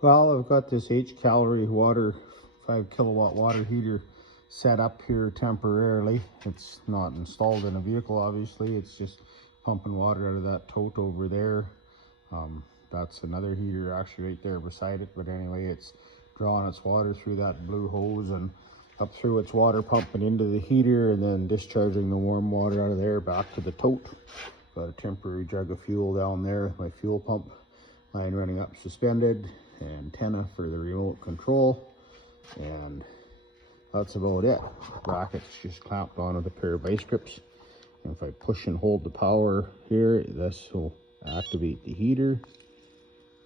Well, I've got this Hcalory 5 kilowatt water heater set up here temporarily. It's not installed in a vehicle, obviously. It's just pumping water out of that tote over there. That's another heater actually right there beside it. But anyway, it's drawing its water through that blue hose and up through its water, pumping into the heater and then discharging the warm water out of there back to the tote. Got a temporary jug of fuel down there, my fuel pump line running up suspended, antenna for the remote control, and that's about it. Brackets just clamped on with a pair of vice grips, and if I push and hold the power here, this will activate the heater.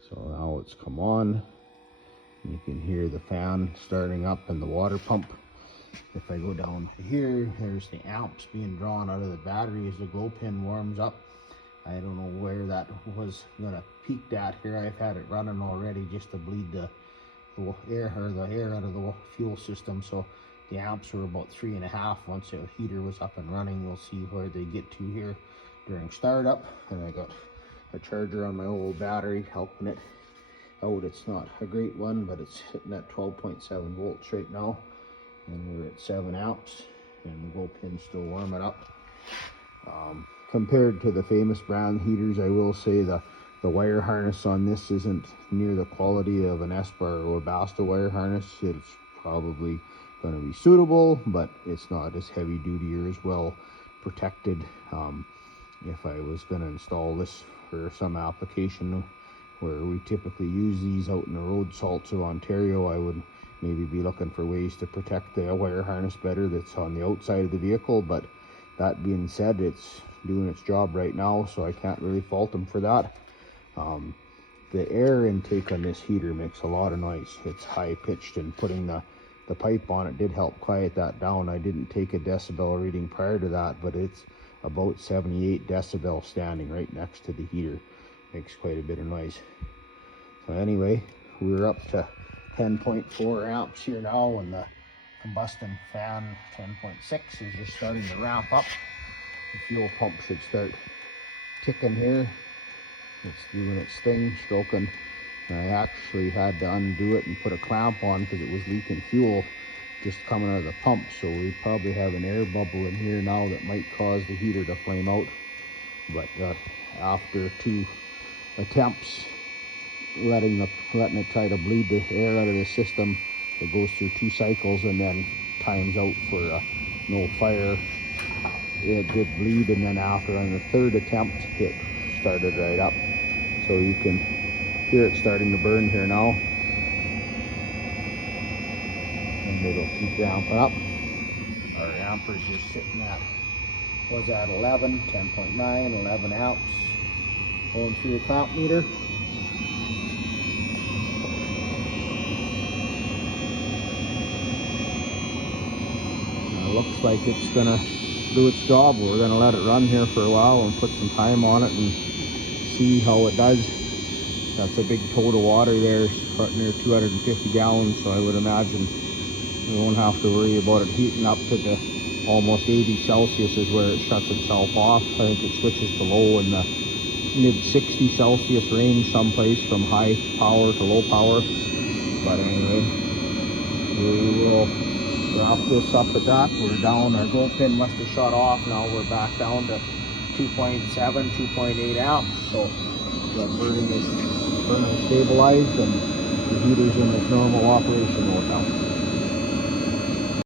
So now it's come on. You can hear the fan starting up and the water pump. If I go down to here, there's the amps being drawn out of the battery as the glow pin warms up. I don't know where that was gonna peak at here. I've had it running already just to bleed the air out of the fuel system. So the amps were about 3.5. Once the heater was up and running, we'll see where they get to here during startup. And I got a charger on my old battery helping it out. It's not a great one, but it's hitting at 12.7 volts right now, and we're at 7 amps, and the glow pin's still warming up. Compared to the famous brand heaters, I will say the wire harness on this isn't near the quality of an Espar or Webasto wire harness. It's probably going to be suitable, but it's not as heavy duty or as well protected. If I was going to install this for some application where we typically use these out in the road salts of Ontario, I would maybe be looking for ways to protect the wire harness better that's on the outside of the vehicle. But that being said, it's doing its job right now, so I can't really fault them for that. The air intake on this heater makes a lot of noise. It's high pitched, and putting the pipe on it did help quiet that down. I didn't take a decibel reading prior to that, but it's about 78 decibel standing right next to the heater. Makes quite a bit of noise. So anyway, we're up to 10.4 amps here now, and the combustion fan 10.6 is just starting to ramp up. The fuel pump should start ticking here. It's doing its thing, stroking. And I actually had to undo it and put a clamp on because it was leaking fuel just coming out of the pump. So we probably have an air bubble in here now that might cause the heater to flame out. But after 2 attempts letting it try to bleed the air out of the system, it goes through 2 cycles and then times out for no fire. It did bleed, and then after on the 3rd attempt it started right up. So you can hear it starting to burn here now, and it'll keep ramping up. Our amperage is sitting at, was at 11, 10.9, 11 amps going through the clamp meter. It looks like it's gonna do its job. We're gonna let it run here for a while and put some time on it and see how it does. That's a big tote of water there, near 250 gallons, so I would imagine we won't have to worry about it heating up to the almost 80 Celsius is where it shuts itself off. I think it switches to low in the mid 60 Celsius range someplace from high power to low power. But anyway, we will wrap this up at that. We're down, our glow pin must have shut off. Now we're back down to 2.7, 2.8 amps. So the burning is stabilized, and the heater's in its normal operation mode now.